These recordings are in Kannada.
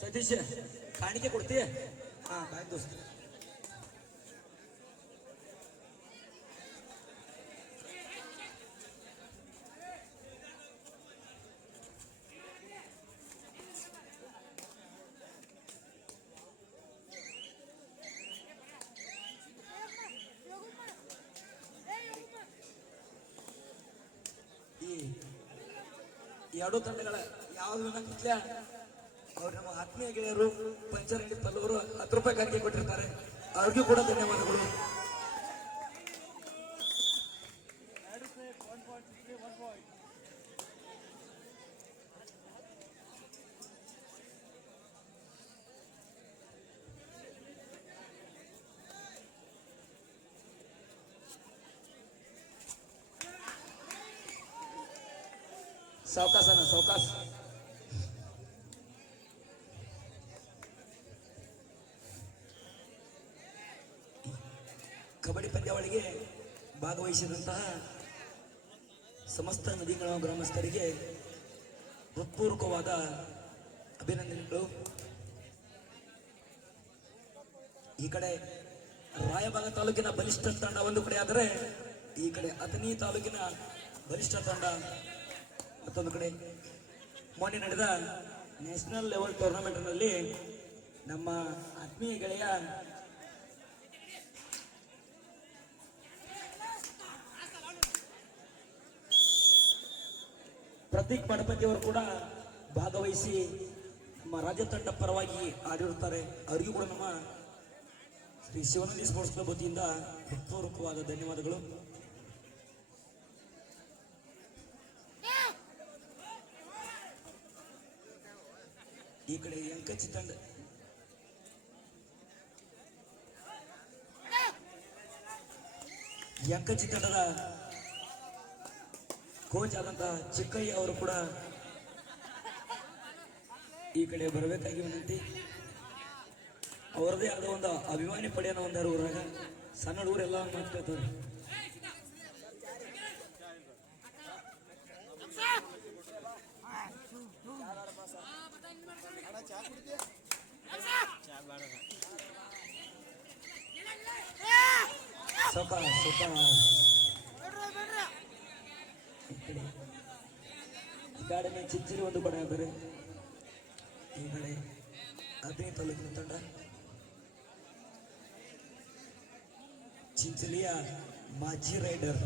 ಸತೀಶ್ ಕಾಣಿಕೆ ಕೊಡ್ತೀಯ? ಹಾ ಬಾಯ್ ದೋಸ್ತ ಈ ಎರಡು ತಂಡಗಳ ಯಾವ್ದು ಕಿತ್ಲ ಹತ್ತು ರೂಪಾಯಿ ಕಾಣಿಕೆ ಕೊಟ್ಟಿರ್ತಾರೆ. ಅವ್ರಿಗೂ ಕೂಡ ಧನ್ಯವಾದಗಳು. ಸಾವಕಾಸನ ಸಾವಕಾಸ ಕಬಡ್ಡಿ ಪಂದ್ಯಾವಳಿಗೆ ಭಾಗವಹಿಸಿದಂತಹ ಸಮಸ್ತ ನದಿಗಳ ಗ್ರಾಮಸ್ಥರಿಗೆ ಹೃತ್ಪೂರ್ವಕವಾದ ಅಭಿನಂದನೆಗಳು. ಈ ಕಡೆ ರಾಯಬಾಗ ತಾಲೂಕಿನ ಬಲಿಷ್ಠ ತಂಡ ಒಂದು ಕಡೆ ಆದರೆ, ಈ ಕಡೆ ಅಥಣಿ ತಾಲೂಕಿನ ಬಲಿಷ್ಠ ತಂಡ ಮತ್ತೊಂದು ಕಡೆ. ಮೊನ್ನೆ ನಡೆದ ನ್ಯಾಷನಲ್ ಲೆವೆಲ್ ಟೂರ್ನಮೆಂಟ್ನಲ್ಲಿ ನಮ್ಮ ಆತ್ಮೀಯ ಗೆಳೆಯ ಪ್ರತೀಕ್ ಅವರು ಕೂಡ ಭಾಗವಹಿಸಿ ನಮ್ಮ ರಾಜ್ಯ ತಂಡ ಪರವಾಗಿ ಆಡಿರುತ್ತಾರೆ ಅವರಿಗೂ ಕೂಡ ನಮ್ಮ ಶ್ರೀ ಶಿವನಂದಿ ಸ್ಪೋರ್ಟ್ಸ್ ಕ್ಲಬ್ ವತಿಯಿಂದ ಹೃತ್ಪೂರ್ವಕವಾದ ಧನ್ಯವಾದಗಳು. ಈ ಕಡೆ ಎಂಕಚ್ಚಿ ತಂಡ. ಎಂಕಚ್ಚಿ ತಂಡದ ಕೋಚ್ ಚಿಕ್ಕಯ್ಯ ಅವರು ಕೂಡ ಈ ಕಡೆ ಬರಬೇಕಾಗಿ ವಿನಂತಿ. ಅವರದೇ ಆದ ಒಂದು ಅಭಿಮಾನಿ ಪಡೆಯನ್ನು ಒಂದಾರು ಊರಾಗ ಸಣ್ಣ ಹುಡುಗರೆಲ್ಲ ಮಾತಾಡ್ತಾರೆ ಸ್ವಲ್ಪ ಸ್ವಲ್ಪ ಈ ಕಡೆ ಚಿಂಚಿರಿ ಒಂದು ಕಡೆ ಆದರೆ ಈ ಕಡೆ ಹದಿನೈದು ತಾಲೂಕಿನ ತಂಡ ಚಿಂಚಲಿಯ ಮಾಜಿ ರೈಡರ್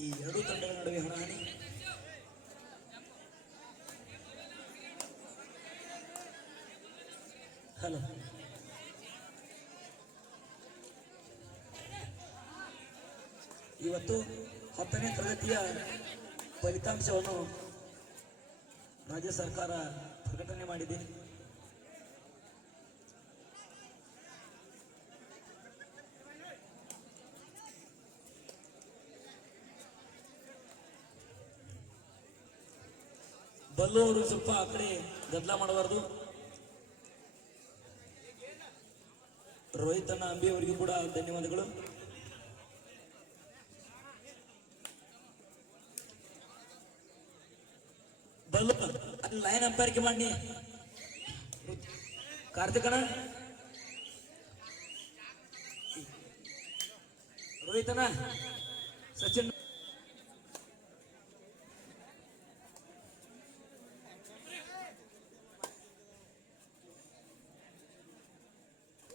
ಈ ಎರಡು ತಂಡಗಳ ನಡುವೆ ಹಣಾಹಣಿ ಇವತ್ತು ಹತ್ತನೇ ತರಗತಿಯ ಫಲಿತಾಂಶವನ್ನು ರಾಜ್ಯ ಸರ್ಕಾರ ಪ್ರಕಟಣೆ ಮಾಡಿದೆ. ಬಲ್ಲೋರು ಸ್ವಲ್ಪ ಆ ಕಡೆ ಗದ್ದಲ ಮಾಡಬಾರ್ದು. ರೋಹಿತ್ ಅಣ್ಣ ಅಂಬಿ ಅವರಿಗೂ ಕೂಡ ಧನ್ಯವಾದಗಳು ಬಲ್ಲು ಲೈನ್ ಅಂಪೈರಿಕೆ ಮಾಡಿ ಕಾರ್ತಿಕ್ ಅಣ್ಣ. ರೋಹಿತ್ ಅಣ್ಣ ಸಚಿನ್.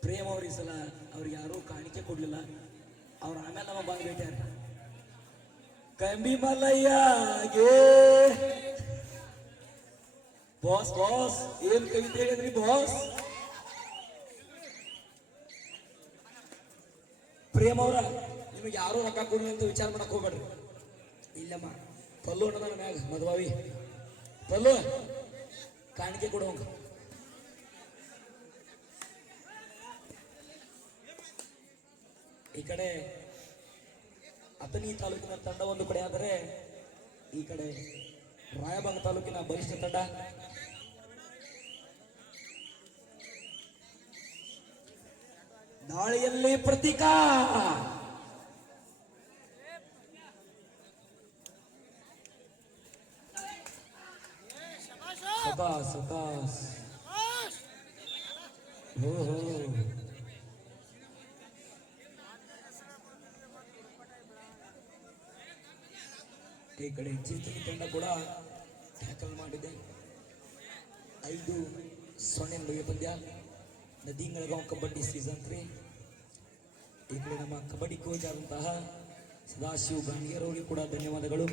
ಪ್ರೇಮ್ ಅವ್ರ ಈ ಸಲ ಅವ್ರಿಗೆ ಯಾರೂ ಕಾಣಿಕೆ ಕೊಡಲಿಲ್ಲ. ಅವ್ರ ಆಮೇಲೆ ನಮ್ಮ ಬಂದ್ ಭೇಟಿಯಾರ. ಕಂಬಿ ಮಲ್ಲಯ್ಯಗೆ ಬಾಸ್ ಬಾಸ್ ಏನ್ ಕವಿತೆ ಹೇಳಿದ್ರಿ ಬಾಸ್ ಪ್ರೇಮ್ ಅವ್ರ, ನಿಮಗೆ ಯಾರೂ ರೊಕ್ಕ ಕೊಡ್ಲಿ ಅಂತ ವಿಚಾರ ಮಾಡಕ್ ಹೋಗ್ಬೇಡ್ರಿ. ಇಲ್ಲಮ್ಮ, ಪಲ್ಲು ಅಣ್ಣದ ಮ್ಯಾಗ ಮದ್ವಾವಿ ಪಲ್ಲು, ಕಾಣಿಕೆ ಕೊಡುವಂಗ ಈ ಕಡೆ ಅಥಣಿ ತಾಲೂಕಿನ ತಂಡ ಒಂದು ಕಡೆ ಆದರೆ ಈ ಕಡೆ ರಾಯಬಾಗ ತಾಲೂಕಿನ ಬಲಿಷ್ಠ ತಂಡ. ದಾಳಿಯಲ್ಲಿ ಪ್ರತೀಕಾ! ಈ ಕಡೆ ಚಿಂಚಣಿ ತಂಡ ಕೂಡ ಟ್ಯಾಕಲ್ ಮಾಡಿದೆ. ಐದು ಸೊನ್ನೆ ನಡುವೆ ಪಂದ್ಯ. ನದಿಂಗಳಗಾಂವ್ ಕಬಡ್ಡಿ ಸೀಸನ್ ತ್ರೀ ಈ ಕಡೆ ನಮ್ಮ ಕಬಡ್ಡಿ ಕೋಚ್ ಆದಂತಹ ಸದಾಶಿವ್ ಗಾಂಧಿಯರವರಿಗೆ ಕೂಡ ಧನ್ಯವಾದಗಳು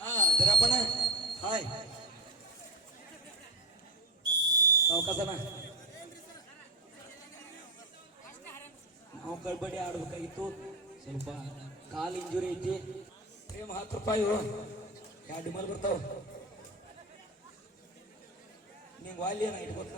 ಹಾ ಹಾಯ್ ಸಾವಕಾಸನ ನಾವು ಕಬಡ್ಡಿ ಆಡ್ಬೇಕಾಗಿತ್ತು. ಸ್ವಲ್ಪ ಕಾಲು ಇಂಜುರಿ ಐತಿ. ಪ್ರೇಮ್ ಹತ್ತು ರೂಪಾಯಿ ಎರಡು ಮೇಲೆ ಬರ್ತಾವ. ನಿಂಗೆ ವಾಲಿ ಏನ ಇಟ್ಕೊತ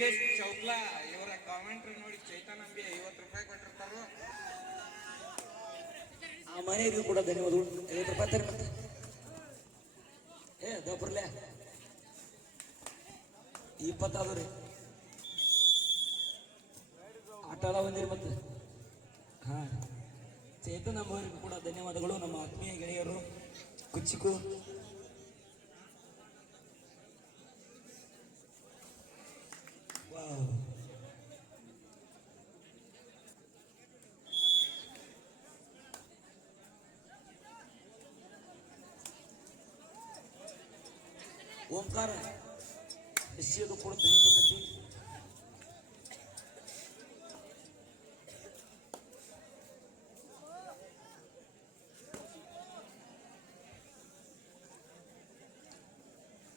ಯೋಗೇಶ್ ಚೌಕ್ಲಾ ಇವರ ಕಾಮೆಂಟ್ರಿ ನೋಡಿ ಚೈತನ್ ಅಂಬಿ ಐವತ್ತು ರೂಪಾಯಿ ಕೊಟ್ಟಿರ್ತಾರೋ. ಆ ಮನೆಗೂ ಕೂಡ ಧನ್ಯವಾದಗಳು. ಐವತ್ತು ರೂಪಾಯಿ ತರಿ ಮತ್ತೆ. ಏ ದೊಬ್ಬರ್ಲೆ ಇಪ್ಪತ್ತಾದ್ರು ರೀ. ಆಟಾಳ ಬಂದಿರಿ ಮತ್ತೆ. ಹಾ. ಚೇತನ ಅಮ್ಮವರಿಗೂ ಕೂಡ ಧನ್ಯವಾದಗಳು. ನಮ್ಮ ಆತ್ಮೀಯ ಗೆಳೆಯರು, ಕುಚ್ಚಿಕು ವಾವ್. ಓಂಕಾರ. ಎಸ್ಸಿಯದು ಕೂಡ ಧನಿಕೊತೈತಿ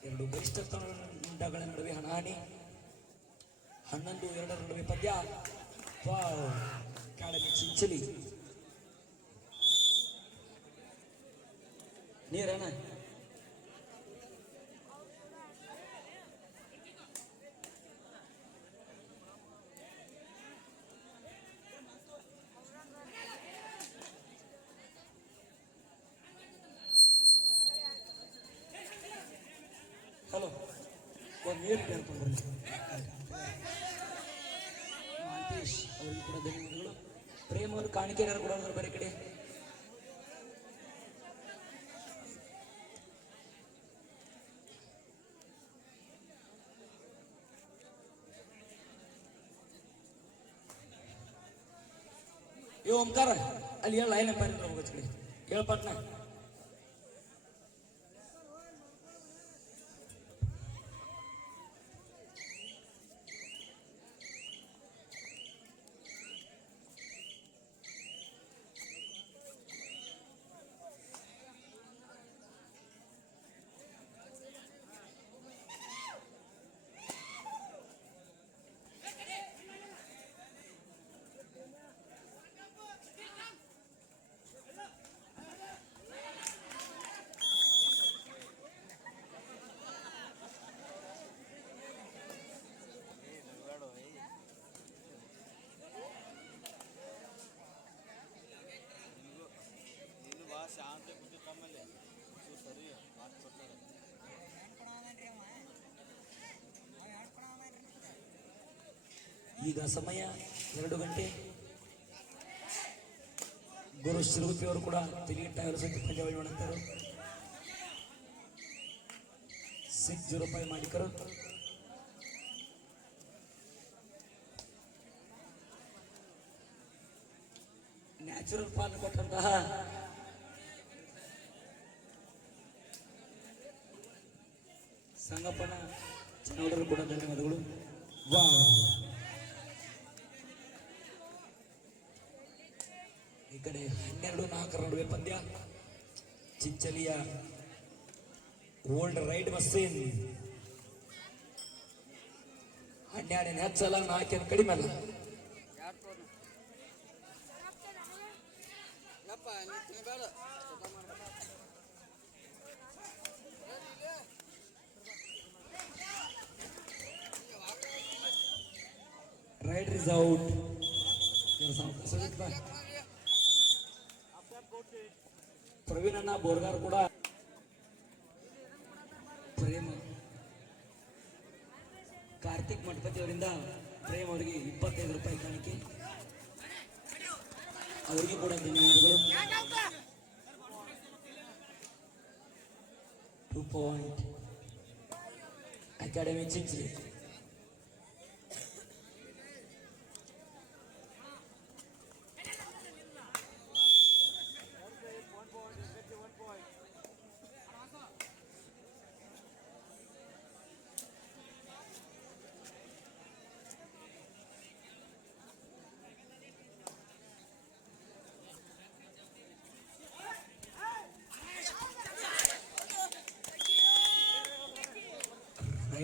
ಎರಡು ಗರಿಷ್ಠ ನಡುವೆ ಹಣಾಹಣಿ. ಹನ್ನೊಂದು ಎರಡರ ನಡುವೆ ಪದ್ಯ. ಕಾಳಗಿ ಚಿಂಚಲಿ ನೀರಣ್ಣ ಹಲೋ ಒಂದು ನೀರು ಕೇಳ್ಕೊಂಡು ಬರ್ಲಿ ಮಾಂತೇಶ್ ಅವರಿಗೂ ಕೂಡ ಧನ್ಯವಾದಗಳು ಪ್ರೇಮ್ ಅವರು ಕಾಣಿಕೆ ಯಾರು ಕೂಡ ಬರೀ ಕಡೆ ಏ ಓಂಕಾರ, ಅಲ್ಲಿ ಹೇಳ ಲೈನ್ ಎಂಬ ಕಡೆ ಹೇಳ ಪಟ್ನ. ಈಗ ಸಮಯ ಎರಡು ಗಂಟೆ. ಗುರು ಶಿರುಗುಪ್ಪಿ ಅವರು ಕೂಡ ತಿರುಗಿಟ್ಟ ಅವರು ಸಹಿತ ಪಂದ್ಯಾವಳಿ ಮಾಡುತ್ತಾರೆ ಸಿಕ್ಸ್ ಜೀರೋ ಫೈವ್ ಮಾಡಿಕರು ನ್ಯಾಚುರಲ್ ಫಾಲ್ ಕೊಟ್ಟಂತಹ ಸಂಗಪ್ಪನ ಚನ್ನವಡರು ಕೂಡ ಧನ್ಯವಾದಗಳು ವಾವ್ ಕಡೆ ಹನ್ನೆರಡು ನಾಲ್ಕರ ನಡುವೆ ಪಂದ್ಯ. ಚಿಂಚಲಿಯ ಓಲ್ಡ್ ರೈಡ್ ಮಷೀನ್. ಹನ್ನೆರಡಿನ ಹೆಚ್ಚಲ್ಲ ನಾಲ್ಕೇನು ಕಡಿಮೆ ಅಲ್ಲ ಯಪ್ಪ ನೀ ಪ್ರವೀಣ್ ಬೋರ್ಗಾರ್ ಕೂಡ ಪ್ರೇಮ. ಕಾರ್ತಿಕ್ ಮಠಪತಿ ಅವರಿಂದ ಪ್ರೇಮ್ ಅವರಿಗೆ ಇಪ್ಪತ್ತೈದು ರೂಪಾಯಿ ಕಾಣಿಕೆ ಅವರಿಗೆ ಕೂಡ ಧನ್ಯವಾದಗಳು. Two point academy Chinchali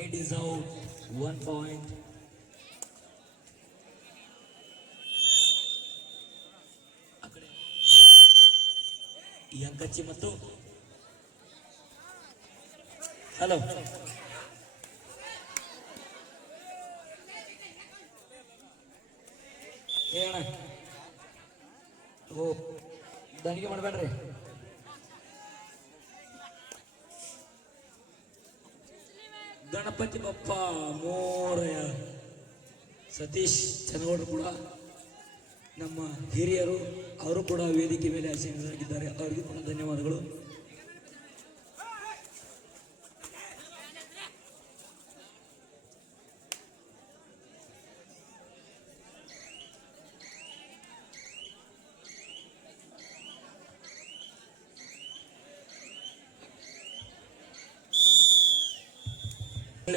Right is out. One point. ಯಂಕಚ್ಚಿ ಮತ್ತು ಹಲೋ ಹೇಳ ಓ ದಣಿಕೆ ಮಾಡಬೇಡ್ರಿ ಗಣಪತಿ ಬಪ್ಪ ಮೋರಯ ಸತೀಶ್ ಚನಗೌಡರು ಕೂಡ, ನಮ್ಮ ಹಿರಿಯರು, ಅವರು ಕೂಡ ವೇದಿಕೆ ಮೇಲೆ ಆಸೀನರಾಗಿದ್ದಾರೆ ಅವರಿಗೆ ಕೂಡ ಧನ್ಯವಾದಗಳು.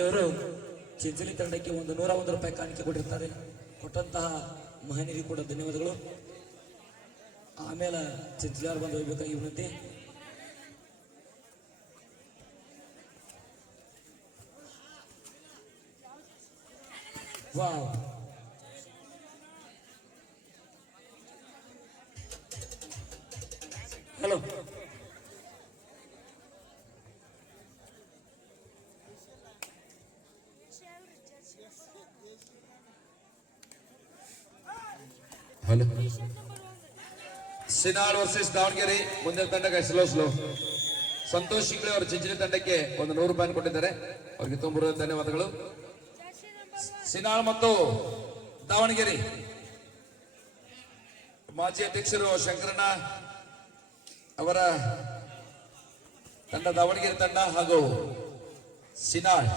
ಅವರು ಚಿಂಚಲಿ ತಂಡಕ್ಕೆ ಒಂದು ನೂರ ಒಂದು ರೂಪಾಯಿ ಕಾಣಿಕೆ ಕೊಟ್ಟಿರ್ತಾರೆ ಕೊಟ್ಟಂತಹ ಮಹನೀಯರಿಗೆ ಕೂಡ ಧನ್ಯವಾದಗಳು. ಆಮೇಲೆ ಚಿಂಚಲಿಯವರು ಬಂದು ಹೋಗ್ಬೇಕಾಗಿ ವಿನಂತಿ? Wow. Hello. Sinal versus Davanagere, ಮುಂದಿನ ತಂಡಕ್ಕೆ ಸ್ಲೋ ಸ್ಲೋ. ಸಂತೋಷ್ ಶಿಂಗ್ಳೆ ಅವರು ಚಿಂಚಿನ ತಂಡಕ್ಕೆ ಒಂದು ನೂರು ರೂಪಾಯಿ ಕೊಟ್ಟಿದ್ದಾರೆ. ಅವರಿಗೆ ತುಂಬ ಧನ್ಯವಾದಗಳು. ಸಿನಾಳ್ ಮತ್ತು ದಾವಣಗೆರೆ. ಮಾಜಿ ಅಧ್ಯಕ್ಷರು ಶಂಕರಣ್ಣ ಅವರ ತಂಡ, ದಾವಣಗೆರೆ ತಂಡ ಹಾಗೂ ಸಿನಾಳ್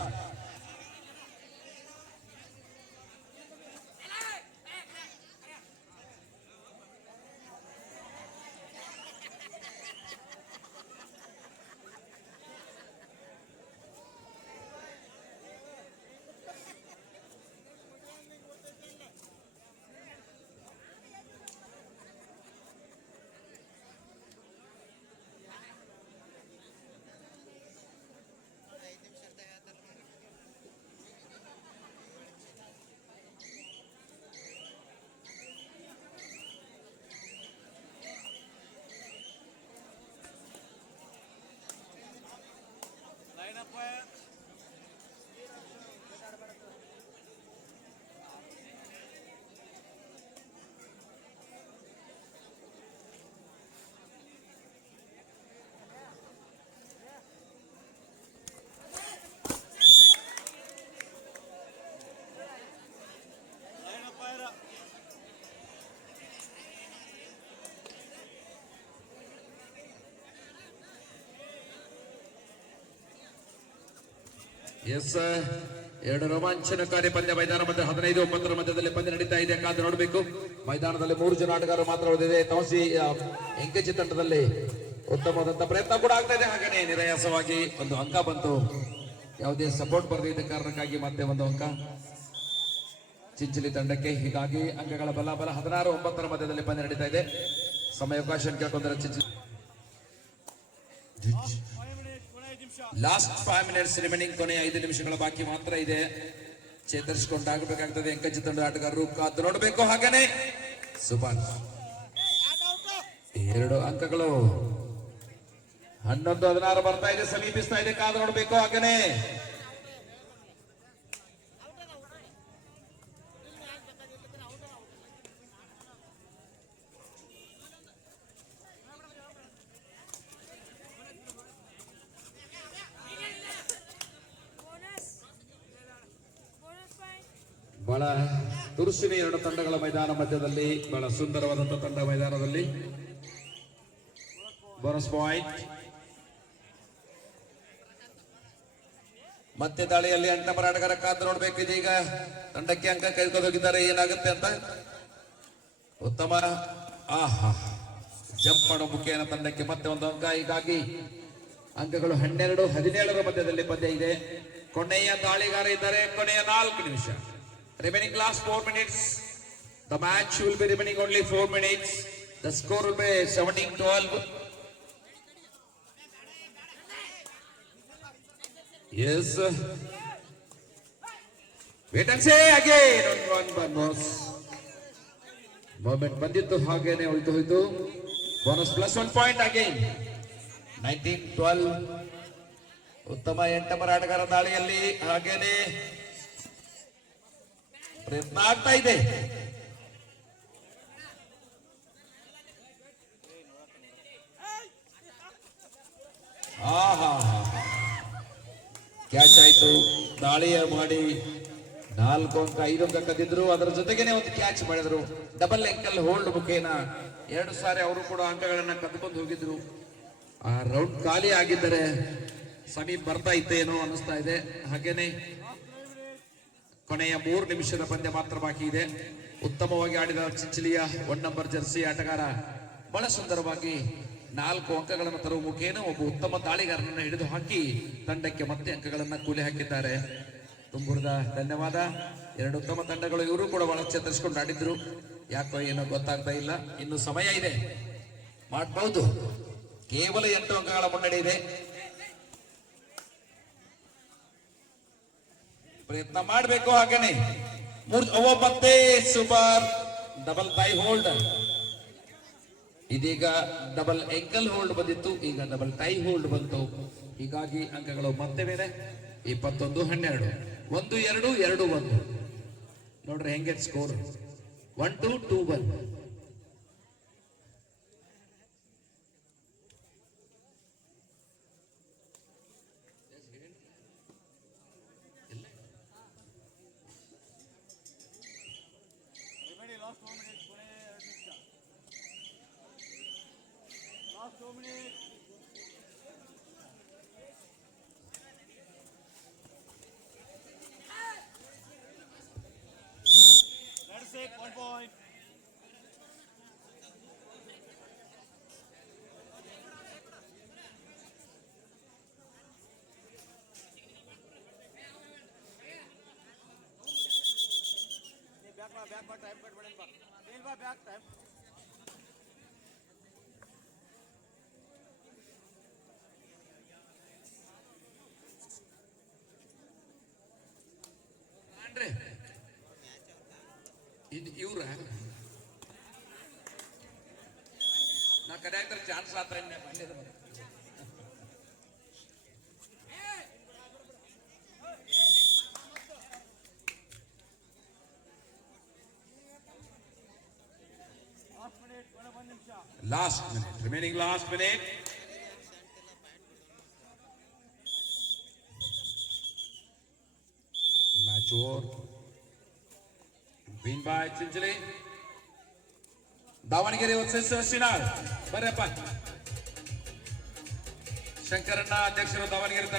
ಎಸ್ ಎರಡು ರೋಮಾಂಚನಕಾರಿ ಪಂದ್ಯ ಮೈದಾನ ಮಧ್ಯೆ ಹದಿನೈದು, ಒಂಬತ್ತರ ಮಧ್ಯದಲ್ಲಿ ಪಂದ್ಯ ನಡೀತಾ ಇದೆ. ಕಾದು ನೋಡಬೇಕು. ಮೈದಾನದಲ್ಲಿ ಮೂರು ಜನ ಆಟಗಾರರು ಮಾತ್ರ ಉಳಿದಿದೆ. ತಮಸಿ ಎಂಕೆಜಿ ತಂಡದಲ್ಲಿ ಉತ್ತಮವಾದಂತಹ ಪ್ರಯತ್ನ ಕೂಡ ಆಗ್ತಾ ಇದೆ. ಹಾಗೇನೆ ನಿರಾಯಾಸವಾಗಿ ಒಂದು ಅಂಕ ಬಂತು. ಯಾವುದೇ ಸಪೋರ್ಟ್ ಬರದಿದ್ದ ಕಾರಣಕ್ಕಾಗಿ ಮತ್ತೆ ಒಂದು ಅಂಕ. ಚಿಂಚಲಿ ತಂಡಕ್ಕೆ ಹೀಗಾಗಿ ಅಂಕಗಳ ಬಲಾಬಲ ಹದಿನಾರು, ಒಂಬತ್ತರ ಮಧ್ಯದಲ್ಲಿ ಪಂದ್ಯ ನಡೀತಾ ಇದೆ. ಸಮಯಾವಕಾಶ ಕೇಳ್ಕೊಂಡ್ರೆ Chinchali. Last five minutes remaining ಕೊನೆ ಐದು ನಿಮಿಷಗಳ ಬಾಕಿ ಮಾತ್ರ ಇದೆ. ಚೇತರಿಸಿಕೊಂಡಾಗಬೇಕಾಗ್ತದೆ. ಎಂಕಜಿ ತಂಡ ಆಟಗಾರರು ಕಾದು ನೋಡಬೇಕು ಹಾಗೇನೆ. ಸುಭಾನ್ ಎರಡು ಅಂಕಗಳು. ಹನ್ನೊಂದು, ಹದಿನಾರು ಬರ್ತಾ ಇದೆ. ಸಮೀಪಿಸ್ತಾ ಇದೆ. ಕಾದು ನೋಡಬೇಕು ಹಾಗೇನೆ Bonus. Bonus point. ಬಹಳ ತುರುಸಿನ ಎರಡು ತಂಡಗಳ ಮೈದಾನ ಮಧ್ಯದಲ್ಲಿ, ಬಹಳ ಸುಂದರವಾದಂತಹ ತಂಡ ಮೈದಾನದಲ್ಲಿ. ಬೋನಸ್ ಪಾಯಿಂಟ್ ಮತ್ತೆ ದಾಳಿಯಲ್ಲಿ ಅಂಟ ಮರಾಟಗಾರ ಕಾದ್ ನೋಡ್ಬೇಕು ಇದೀಗ. ತಂಡಕ್ಕೆ ಅಂಕ ಕೈಕೊಂಡೋಗಿದ್ದಾರೆ ಏನಾಗುತ್ತೆ ಅಂತ? ಉತ್ತಮ. ಆಹಾ. ಜಂಪ್ ಮಾಡೋ ಮುಖೇನ ತಂಡಕ್ಕೆ ಮತ್ತೆ ಒಂದು ಅಂಕ. ಹೀಗಾಗಿ ಅಂಕಗಳು ಹನ್ನೆರಡು, ಹದಿನೇಳರ ಮಧ್ಯದಲ್ಲಿ ಪದ್ಯ ಇದೆ. ಕೊನೆಯ ದಾಳಿಗಾರ ಇದ್ದಾರೆ. ಕೊನೆಯ ನಾಲ್ಕು ನಿಮಿಷ. Remaining last four minutes the match will be remaining only four minutes the score will be seventeen twelve yes wait and say again one bonus moment ಬಂದಿತ್ತು, ಹಾಗೇನೆ ಉಳಿದು ಹೋಯ್ತು. Bonus plus one point again nineteen twelve ಉತ್ತಮ ಎಂಟಮರ ಆಟಗಾರ ದಾಳಿಯಲ್ಲಿ, ಹಾಗೇನೆ ಪ್ರಯತ್ನ ಆಗ್ತಾ ಇದೆ. ಕ್ಯಾಚ್ ಆಯ್ತು. ದಾಳಿಯ ಮಾಡಿ ನಾಲ್ಕು ಅಂಕ, ಐದು ಅಂಕ ಕದ್ದಿದ್ರು. ಅದರ ಜೊತೆಗೇನೆ ಒಂದು ಕ್ಯಾಚ್ ಮಾಡಿದ್ರು. ಡಬಲ್ ಎಂಕಲ್ ಹೋಲ್ಡ್ ಮುಖೇನ ಎರಡು ಸಾರಿ ಅವರು ಕೂಡ ಅಂಕಗಳನ್ನ ಕದ್ಕೊಂಡು ಹೋಗಿದ್ರು. ಆ ರೌಂಡ್ ಖಾಲಿ ಆಗಿದ್ದರೆ ಸಮೀಪ್ ಬರ್ತಾ ಇತ್ತೇನೋ ಅನಿಸ್ತಾ ಇದೆ. ಹಾಗೇನೆ ಕೊನೆಯ ಮೂರು ನಿಮಿಷದ ಪಂದ್ಯ ಮಾತ್ರ ಬಾಕಿ ಇದೆ. ಉತ್ತಮವಾಗಿ ಆಡಿದ ಚಿಂಚಲಿಯ ಒನ್ ನಂಬರ್ ಜರ್ಸಿ ಆಟಗಾರ ಬಹಳ ಸುಂದರವಾಗಿ ನಾಲ್ಕು ಅಂಕಗಳನ್ನು ತರುವ ಮುಖೇನ ಒಬ್ಬ ಉತ್ತಮ ದಾಳಿಗಾರನನ್ನು ಹಿಡಿದು ಹಾಕಿ ತಂಡಕ್ಕೆ ಮತ್ತೆ ಅಂಕಗಳನ್ನು ಕೂಲಿ ಹಾಕಿದ್ದಾರೆ. ತುಂಬುರದ ಧನ್ಯವಾದ. ಎರಡು ಉತ್ತಮ ತಂಡಗಳು ಇವರು ಕೂಡ ಬಹಳ ಚೇತರಿಸಿಕೊಂಡು ಆಡಿದ್ರು. ಯಾಕೋ ಏನೋ ಗೊತ್ತಾಗ್ತಾ ಇಲ್ಲ. ಇನ್ನು ಸಮಯ ಇದೆ. ಮಾಡಬಹುದು ಕೇವಲ ಎಂಟು ಅಂಕಗಳ ಮುನ್ನಡೆ ಇದೆ. ಪ್ರಯತ್ನ ಮಾಡಬೇಕು ಹಾಗೇನೆ. ಮತ್ತೆ ಸೂಪರ್ ಡಬಲ್ ಟೈ ಹೋಲ್ಡ್ ಇದೀಗ ಡಬಲ್ ಎಂಕಲ್ ಹೋಲ್ಡ್ ಬಂದಿತ್ತು, ಈಗ ಡಬಲ್ ಟೈ ಹೋಲ್ಡ್ ಬಂತು. ಹೀಗಾಗಿ ಅಂಕಗಳು ಮತ್ತೆ ಬೇರೆ ಇಪ್ಪತ್ತೊಂದು, ಹನ್ನೆರಡು. ಒಂದು, ಎರಡು ಎರಡು, ಒಂದು. ನೋಡ್ರಿ ಹೆಂಗೆ score one two two one ಏನ್ ಬಾ ಬ್ಯಾಕ್ ಟೈಮ್ ಅಂದ್ರೆ ಇದು ಇವ್ರ ನಾ ಕರೆಯಾಕ್ತಾರೆ ಚಾನ್ಸ್ ಆತ ಮಂಡ್ಯದ ಮನೆ ಲಾಸ್ಟ್ ಮಿನಿಟ್ ಒಂದು ನಿಮಿಷ last minute remaining last minute match over win by Chinchali Davanagere versus Shinal ಬರ್ರಪ್ಪ Shankaranna ಅಧ್ಯಕ್ಷರು ದಾವಣಗೆರೆ